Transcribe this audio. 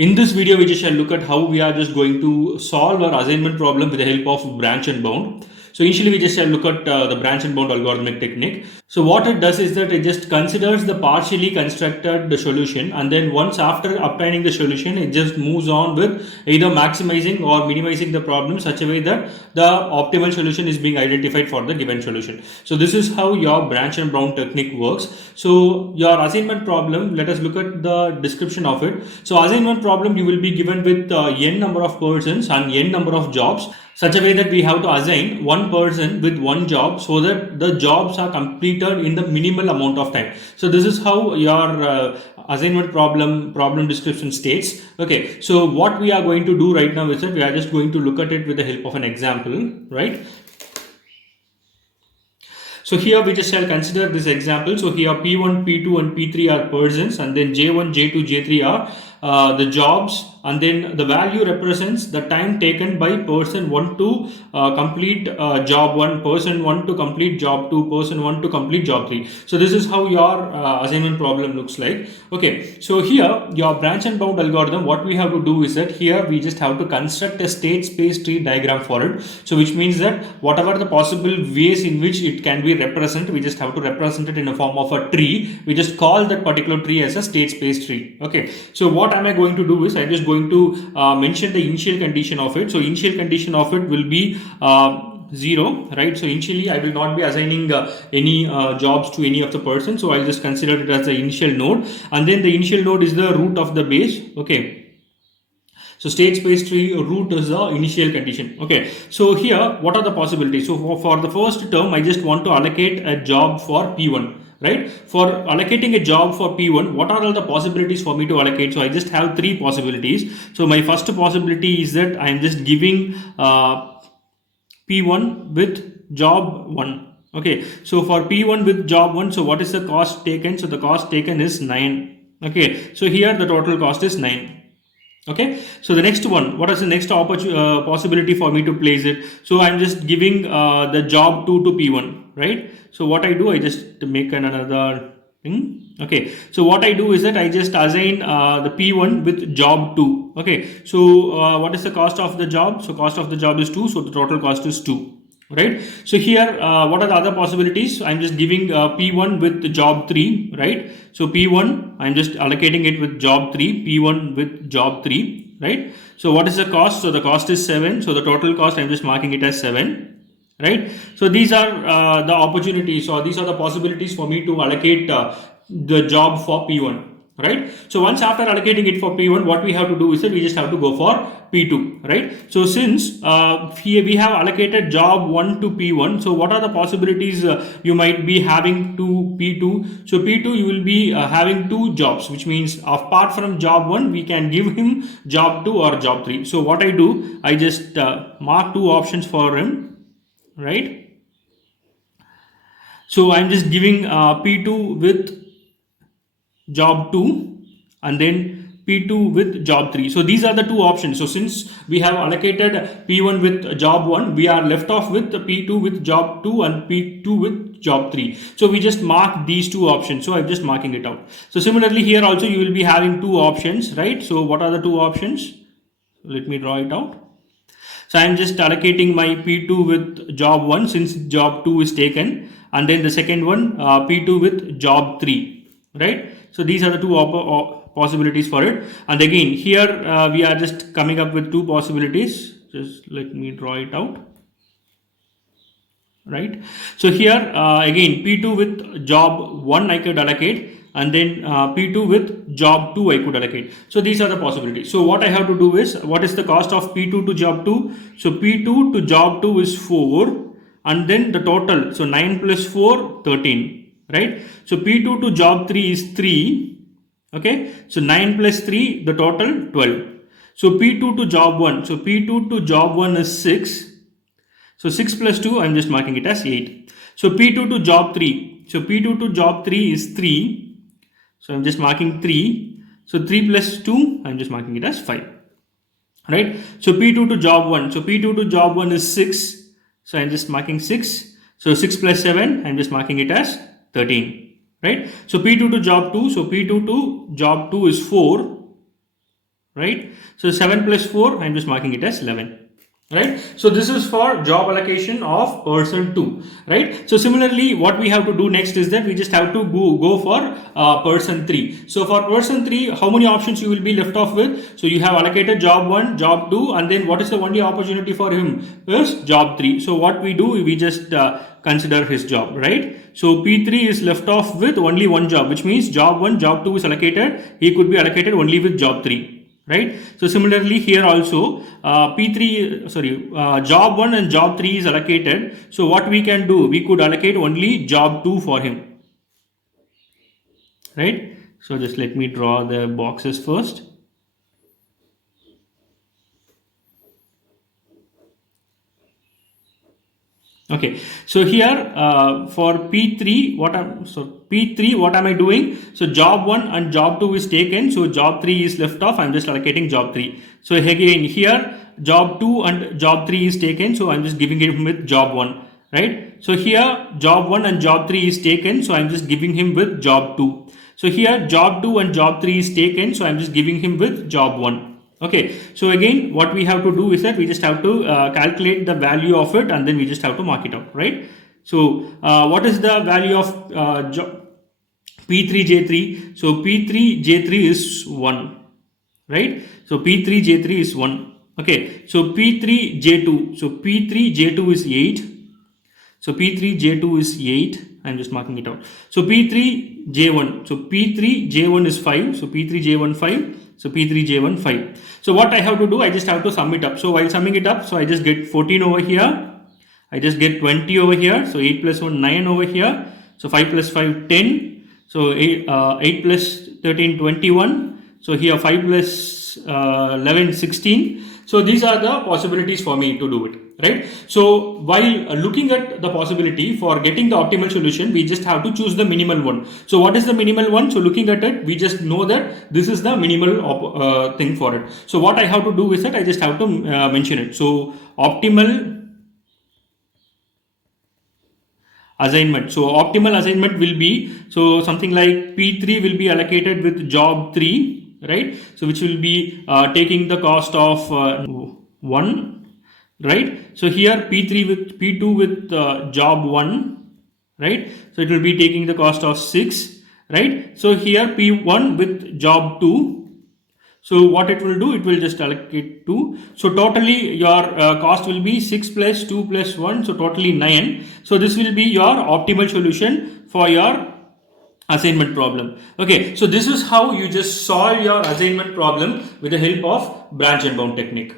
In this video, we just shall look at how we are just going to solve our assignment problem with the help of branch and bound. So initially, we just shall look at the branch and bound algorithmic technique. So what it does is that it just considers the partially constructed the solution, and then once after obtaining the solution, it just moves on with either maximizing or minimizing the problem such a way that the optimal solution is being identified for the given solution. So this is how your branch and bound technique works. So your assignment problem, let us look at the description of it. So assignment problem, you will be given with n number of persons and n number of jobs, such a way that we have to assign one person with one job so that the jobs are completed in the minimal amount of time. So this is how your assignment problem description states. Okay, so what we are going to do right now is that we are just going to look at it with the help of an example, right? So here we just shall consider this example. So here P1, P2 and P3 are persons, and then J1, J2, J3 are the jobs, and then the value represents the time taken by person 1 to complete job 1, person 1 to complete job 2, person 1 to complete job 3. So this is how your assignment problem looks like. Okay, so here your branch and bound algorithm, what we have to do is that here we just have to construct a state space tree diagram for it. So which means that whatever the possible ways in which it can be represented, we just have to represent it in a form of a tree. We just call that particular tree as a state space tree. Okay, so what am I going to do is I'm just going to mention the initial condition of it. So initial condition of it will be 0, right? So initially I will not be assigning any jobs to any of the persons, so I'll just consider it as the initial node, and then the initial node is the root of the base. Okay, so state space tree root is the initial condition. Okay, so here what are the possibilities? So for the first term, I just want to allocate a job for P1. Right, for allocating a job for P1, what are all the possibilities for me to allocate? So I just have 3 possibilities. So my first possibility is that I am just giving P1 with job 1. Okay, so for P1 with job 1, so what is the cost taken? So the cost taken is 9. Okay, so here the total cost is 9. Okay, so the next one, what is the next possibility for me to place it? So I'm just giving the job 2 to P1, right? So what I do, I just make another thing. Okay, so what I do is that I just assign the P1 with job 2. Okay, so what is the cost of the job? So cost of the job is 2, so the total cost is 2. Right, so here what are the other possibilities? I'm just giving P1 with job 3, right? So P1, I'm just allocating it with job 3, P1 with job 3, right? So what is the cost? So the cost is 7, so the total cost I'm just marking it as 7, right? So these are the opportunities, or these are the possibilities for me to allocate the job for P1. Right, so once after allocating it for P1, what we have to do is that we just have to go for P2, right? So since here we have allocated job 1 to P1, so what are the possibilities you might be having to P2? So P2, you will be having 2 jobs, which means apart from job 1, we can give him job 2 or job 3. So what I do, I just mark 2 options for him, right? So I'm just giving P2 with job 2 and then P2 with job 3. So these are the 2 options. So since we have allocated P1 with job 1, we are left off with P2 with job 2 and P2 with job 3. So we just mark these 2 options. So I'm just marking it out. So similarly here also you will be having 2 options, right? So what are the 2 options? Let me draw it out. So I'm just allocating my P2 with job 1 since job 2 is taken, and then the second one P2 with job 3, right? So these are the 2 possibilities for it. And again here we are just coming up with 2 possibilities. Just let me draw it out, right? So here again P2 with job 1 I could allocate, and then P2 with job 2 I could allocate. So these are the possibilities. So what I have to do is, what is the cost of P2 to job 2? So P2 to job 2 is 4, and then the total, so 9 plus 4, 13. Right, so P2 to job 3 is 3. Okay, so 9 plus 3, the total 12. So P2 to job 1, so P2 to job 1 is 6. So 6 plus 2, I'm just marking it as 8. So P2 to job 3, so P2 to job 3 is 3. So I'm just marking 3. So 3 plus 2, I'm just marking it as 5. Right, so P2 to job 1, so P2 to job 1 is 6. So I'm just marking 6. So 6 plus 7, I'm just marking it as 13, right? So P2 to job 2, so P2 to job 2 is 4. right? So 7 plus 4, I'm just marking it as 11. Right, so this is for job allocation of person 2, right? So similarly, what we have to do next is that we just have to go for person 3. So for person 3, how many options you will be left off with? So you have allocated job 1, job 2, and then what is the only opportunity for him is job 3. So what we do, we just consider his job, right? So P3 is left off with only one job, which means job 1, job 2 is allocated, he could be allocated only with job 3. Right. So similarly here also job 1 and job 3 is allocated. So what we can do, we could allocate only job 2 for him, right? So just let me draw the boxes first. Okay, so here for P3, what am I doing? So job 1 and job 2 is taken, so job 3 is left off, I'm just allocating job 3. So again here job 2 and job 3 is taken, so I'm just giving him with job 1, right? So here job 1 and job 3 is taken, so I'm just giving him with job 2. So here job 2 and job 3 is taken, so I'm just giving him with job 1. Okay, so again what we have to do is that we just have to calculate the value of it, and then we just have to mark it out, right? So what is the value of P3J3? So P3J3 is 1, right? So P3J3 is 1. Okay, so P3J2, so P3J2 is 8. So P3J2 is 8. I'm just marking it out. So P3J1. So P3J1 is 5. So P3J1 5. So P3J1 5. So what I have to do, I just have to sum it up. So while summing it up, so I just get 14 over here. I just get 20 over here. So 8 plus 1, 9 over here. So 5 plus 5, 10. So 8 plus 13, 21. So here 5 plus 11, 16. So these are the possibilities for me to do it, right? So while looking at the possibility for getting the optimal solution, we just have to choose the minimal one. So what is the minimal one? So looking at it, we just know that this is the minimal thing for it. So what I have to do is that I just have to mention it. So optimal assignment. So optimal assignment will be, so something like P3 will be allocated with job 3, right? So which will be taking the cost of 1, right? So here P3 with P2 with job 1, right? So it will be taking the cost of 6, right? So here P1 with job 2. So what it will do, it will just allocate 2. So totally your cost will be 6 plus 2 plus 1. So totally 9. So this will be your optimal solution for your assignment problem. Okay, so this is how you just solve your assignment problem with the help of branch and bound technique.